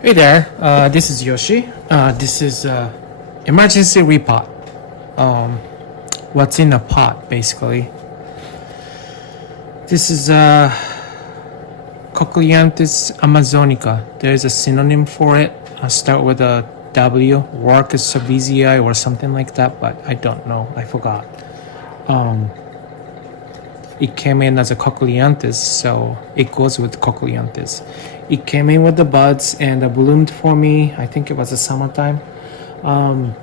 Hey there, this is Yoshi. This is emergency repot. Um, what's in a pot, basically? This is Cochleanthes amazonica. There's a synonym for it. Start with a W, Orchids cerevisiae or something like that, but I don't know. I forgot. Um, it came in as a Cochleanthes, so it goes with Cochleanthes. It came in with the buds and bloomed for me. I think it was the summertime. Um,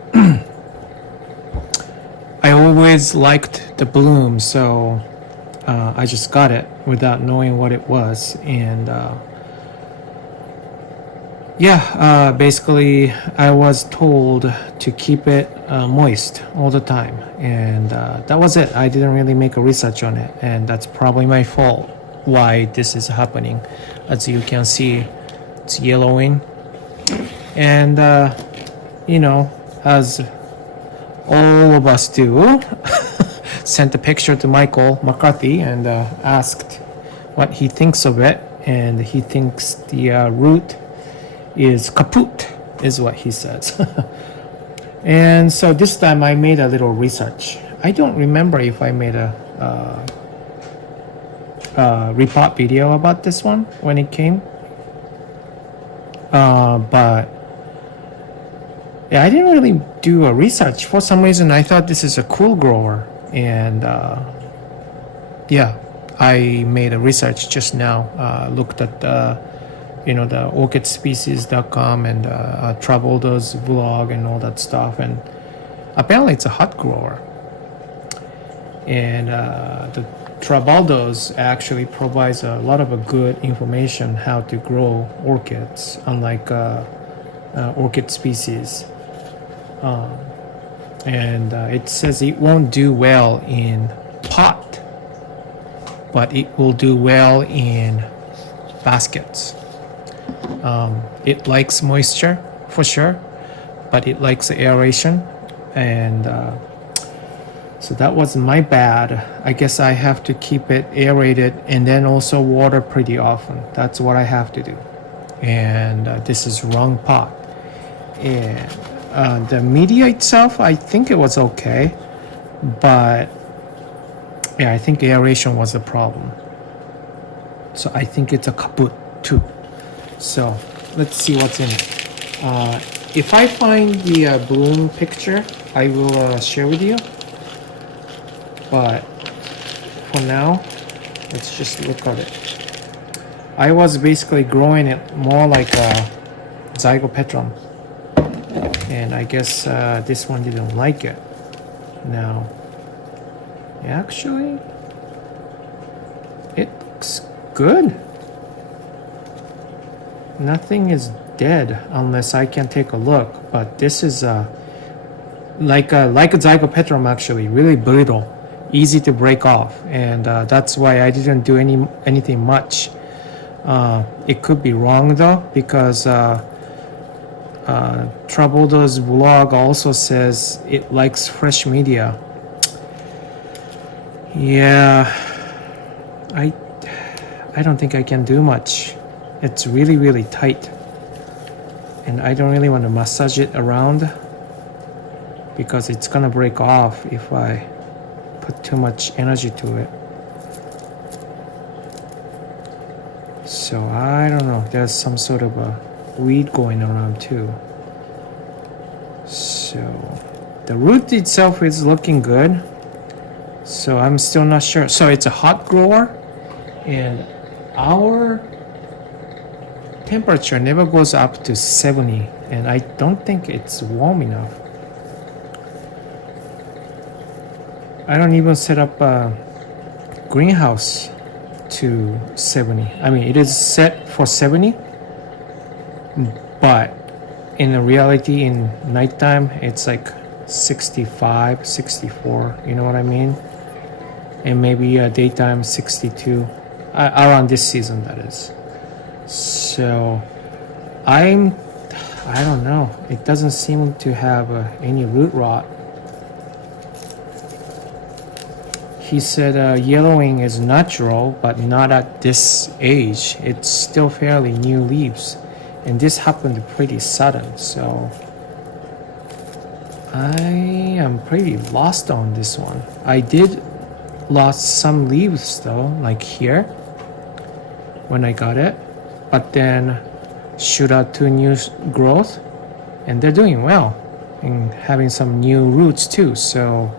I always liked the bloom, so I just got it without knowing what it was. And basically, I was told to keep it moist all the time. And that was it. I didn't really make a research on it. And that's probably my fault why this is happening. As you can see, it's yellowing. And, as all of us do, sent a picture to Michael McCarthy and asked what he thinks of it. And he thinks the root is kaput, is what he says. And so this time I made a little research. I don't remember if I made a repot video about this one when it came. But yeah, I didn't really do a research. For some reason, I thought this is a cool grower. And I made a research just now. Looked at the orchidspecies.com and Travolta's vlog and all that stuff. And apparently it's a hot grower. And the Trabaldos actually provides a lot of good information how to grow orchids, unlike orchid species. And it says it won't do well in pot, but it will do well in baskets. It likes moisture for sure, but it likes aeration. And so that was my bad. I guess I have to keep it aerated and then also water pretty often. That's what I have to do. And this is wrong pot. And the media itself, I think it was okay, but yeah, I think aeration was the problem. So I think it's a kaput too. So let's see what's in it. If I find the bloom picture, I will share with you. But for now, let's just look at it. I was basically growing it more like a zygopetrum. And I guess this one didn't like it. Now, actually, it looks good. Nothing is dead unless I can take a look. But this is like a zygopetrum, actually, really brittle, easy to break off, and that's why I didn't do anything much. It could be wrong though, because Travolta's vlog also says it likes fresh media. Yeah, I don't think I can do much. It's really, really tight. And I don't really want to massage it around because it's gonna break off if I put too much energy to it. So I don't know. There's some sort of a weed going around too. So the root itself is looking good. So I'm still not sure. So it's a hot grower, and our temperature never goes up to 70, and I don't think it's warm enough. I don't even set up a greenhouse to 70. I mean, it is set for 70, but in reality, in nighttime, it's like 65, 64, you know what I mean? And maybe daytime 62, around this season, that is. So I don't know. It doesn't seem to have any root rot. He said yellowing is natural, but not at this age. It's still fairly new leaves. And this happened pretty sudden, so I am pretty lost on this one. I did lost some leaves though, like here when I got it, but then shoot out to new growth, and they're doing well and having some new roots too. So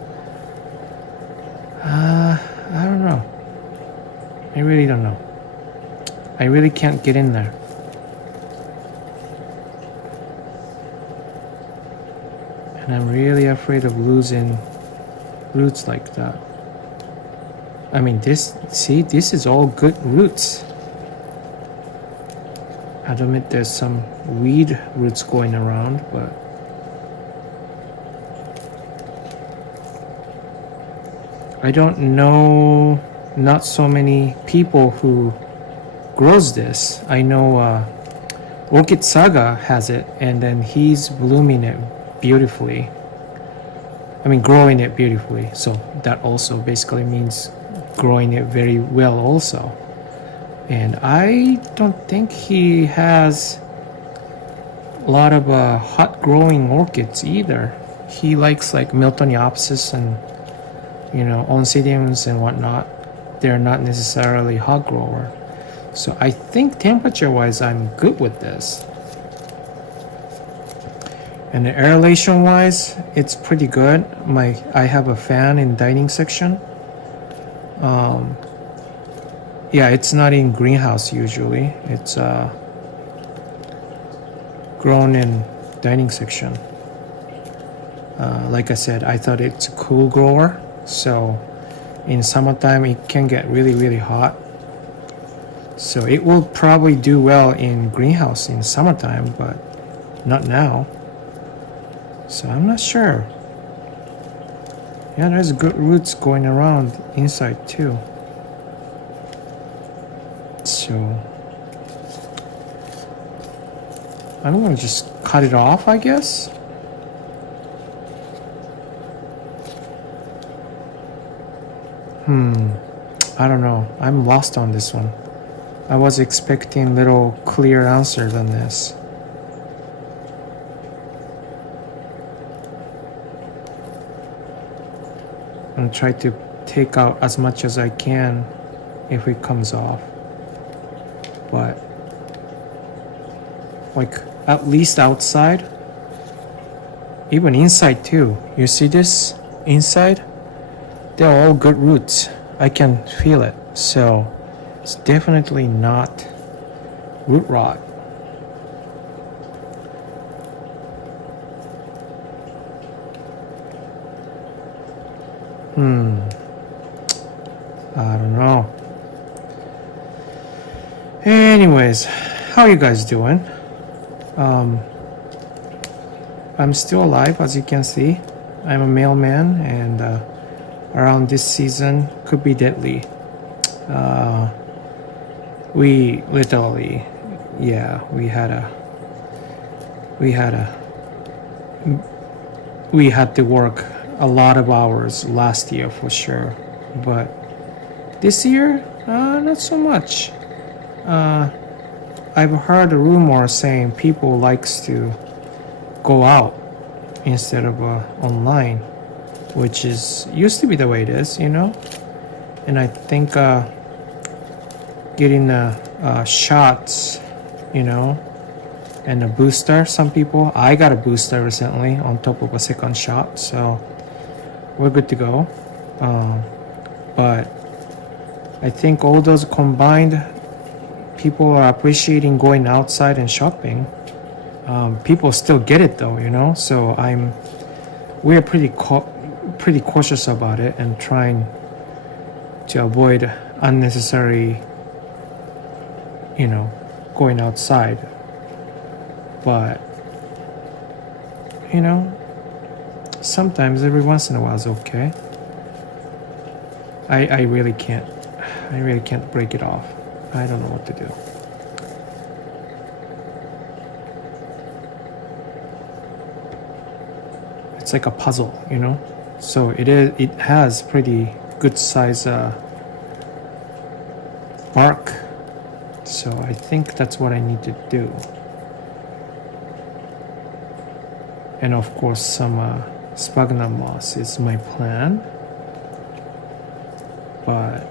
I don't know. I really don't know. I really can't get in there. And I'm really afraid of losing roots like that. I mean, this is all good roots. I admit there's some weed roots going around, but I don't know not so many people who grows this. I know Orchid Saga has it, and then he's blooming it beautifully. I mean, growing it beautifully. So that also basically means growing it very well also. And I don't think he has a lot of hot growing orchids either. He likes like Miltoniopsis and, you know, Oncidiums and whatnot. They're not necessarily hot grower. So I think temperature wise I'm good with this. And the aeration wise, it's pretty good. I have a fan in dining section. Yeah, it's not in greenhouse usually. It's grown in dining section. Like I said, I thought it's a cool grower. So in summertime, it can get really, really hot. So it will probably do well in greenhouse in summertime, but not now. So I'm not sure. Yeah, there's good roots going around inside too. So I'm gonna just cut it off, I guess. I don't know. I'm lost on this one. I was expecting a little clear answer than this. I'm gonna try to take out as much as I can if it comes off. But like at least outside, even inside too. You see this inside? They're all good roots. I can feel it. So it's definitely not root rot. I don't know. Anyways, how are you guys doing? I'm still alive, as you can see. I'm a mailman, and around this season could be deadly. We literally, yeah, we had to work a lot of hours last year for sure, but this year, not so much. I've heard a rumor saying people likes to go out instead of online, which is used to be the way it is, you know. And I think getting shots, you know, and a booster. Some people, I got a booster recently on top of a second shot, so we're good to go. But I think all those combined, people are appreciating going outside and shopping. People still get it though, you know. So we're pretty cautious about it and trying to avoid unnecessary, you know, going outside. But you know, sometimes every once in a while is okay. I really can't break it off. I don't know what to do. It's like a puzzle, you know. So it has pretty good size bark. So I think that's what I need to do. And of course some sphagnum moss is my plan. But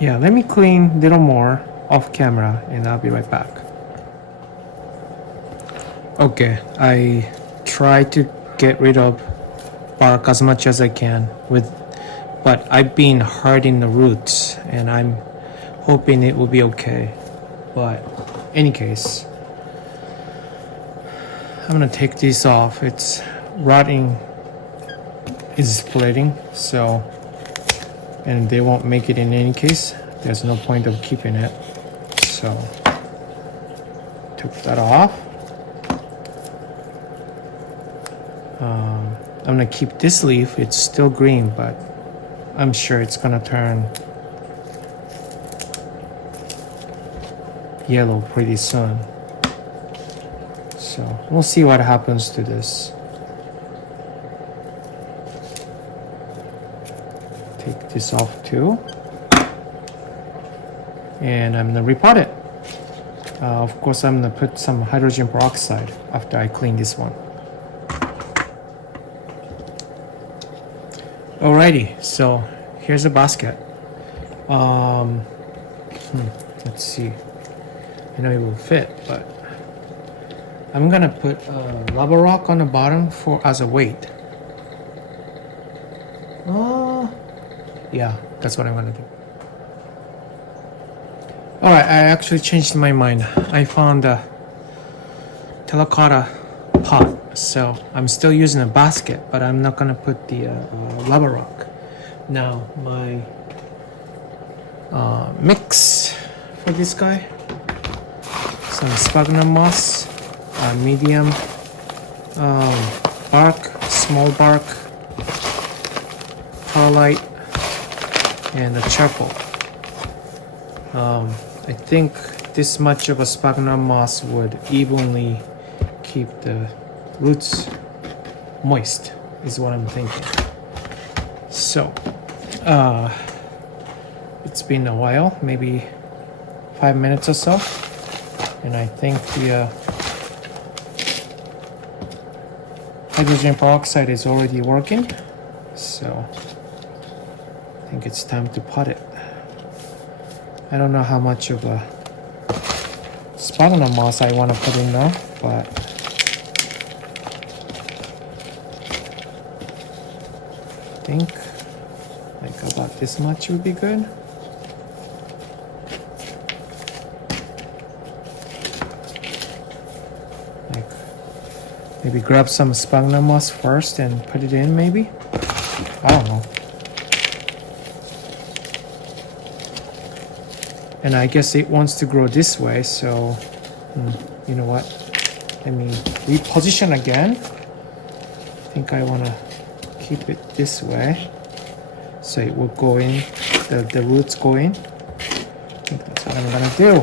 yeah, let me clean a little more off camera and I'll be right back. Okay, I try to get rid of bark as much as I can but I've been hurting the roots and I'm hoping it will be okay. But any case, I'm gonna take this off. It's rotting, is splitting, so, and they won't make it in any case. There's no point of keeping it. So took that off. I'm gonna keep this leaf. It's still green, but I'm sure it's gonna turn yellow pretty soon. So we'll see what happens to this. Take this off too. And I'm gonna repot it. Of course, I'm gonna put some hydrogen peroxide after I clean this one. Alrighty, so here's a basket. Let's see. I know it will fit, but I'm gonna put lava rock on the bottom as a weight. Yeah, that's what I'm gonna do. Alright, I actually changed my mind. I found a terracotta pot, so I'm still using a basket, but I'm not gonna put the lava rock. Now my mix for this guy: some sphagnum moss, medium bark, small bark, perlite, and a charcoal. I think this much of a sphagnum moss would evenly keep the roots moist, is what I'm thinking. So it's been a while, maybe 5 minutes or so, and I think the hydrogen peroxide is already working, so I think it's time to pot it. I don't know how much of a sphagnum moss I want to put in now, but I think like about this much would be good. Like maybe grab some sphagnum moss first and put it in, maybe? I don't know. And I guess it wants to grow this way, so you know what? Let me reposition again. I think I want to keep it this way, so it will go in, the roots go in. I think that's what I'm gonna do.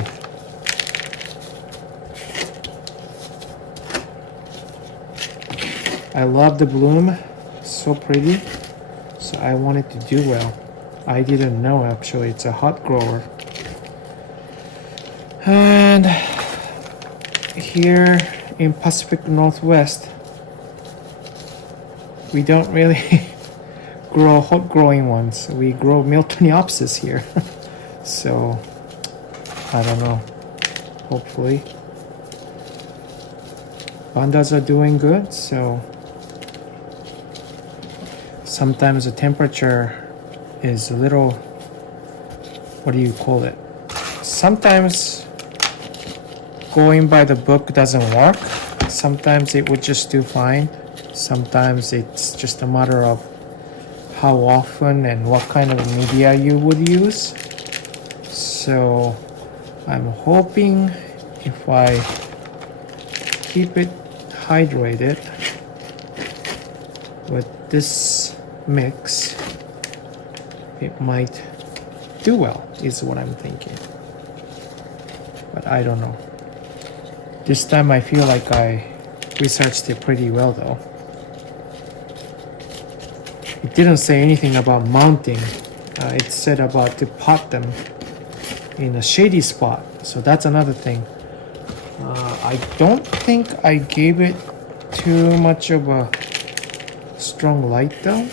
I love the bloom, so pretty, so I want it to do well. I didn't know actually it's a hot grower. And here in Pacific Northwest, we don't really grow hot growing ones. We grow Miltoniopsis here. So I don't know. Hopefully pandas are doing good. So sometimes the temperature is a little, what do you call it? Sometimes going by the book doesn't work. Sometimes it would just do fine. Sometimes it's just a matter of how often and what kind of media you would use. So I'm hoping if I keep it hydrated with this mix, it might do well, is what I'm thinking. But I don't know. This time I feel like I researched it pretty well though. It didn't say anything about mounting. It said about to pot them in a shady spot. So that's another thing. I don't think I gave it to too much of a strong light though,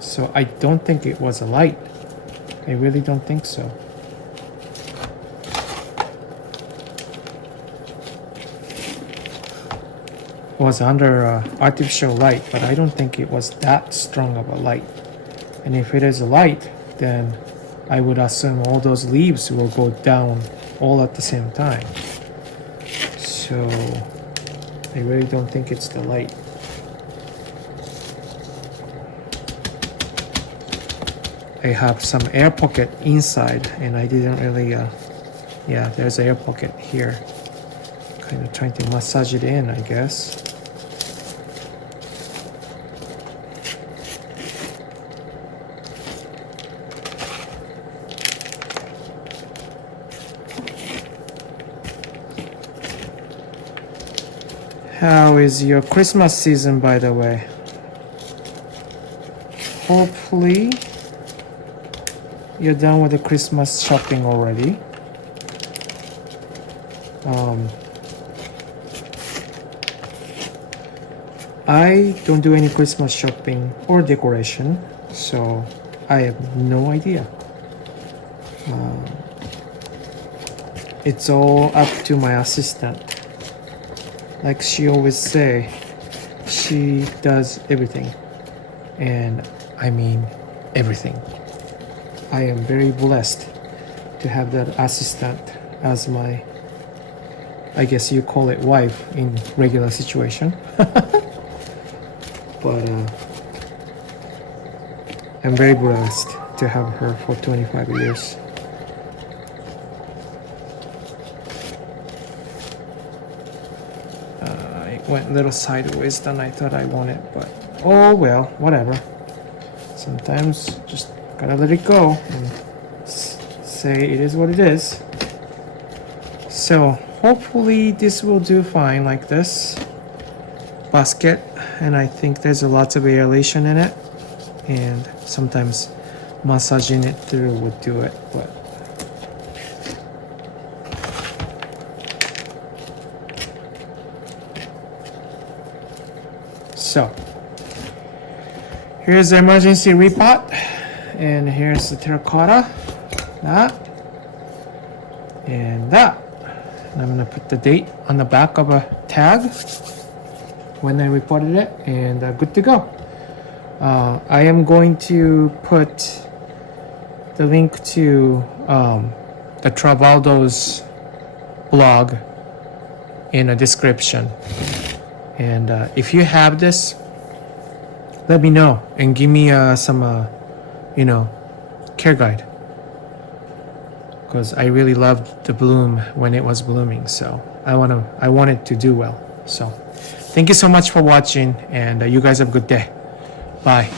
so I don't think it was a light. I really don't think so. It was under artificial light, but I don't think it was that strong of a light. And if it is a light, then I would assume all those leaves will go down all at the same time. So I really don't think it's the light. I have some air pocket inside, and I didn't really, yeah, there's an air pocket here. Kind of trying to massage it in, I guess. How is your Christmas season, by the way? Hopefully you're done with the Christmas shopping already. I don't do any Christmas shopping or decoration, so I have no idea. It's all up to my assistant. Like she always say, she does everything, and I mean everything. I am very blessed to have that assistant as my, I guess you call it wife in regular situation. But I'm very blessed to have her for 25 years. Went a little sideways than I thought I wanted, but oh well, whatever. Sometimes just gotta let it go and say it is what it is. So hopefully this will do fine like this basket, and I think there's a lot of aeration in it, and sometimes massaging it through would do it, but so here's the emergency repot, and here's the terracotta, that, and that. And I'm gonna put the date on the back of a tag when I reported it, and good to go. I am going to put the link to the Travaldo's blog in a description. And if you have this, let me know and give me some, care guide. Because I really loved the bloom when it was blooming, so I want it to do well. So, thank you so much for watching, and you guys have a good day. Bye.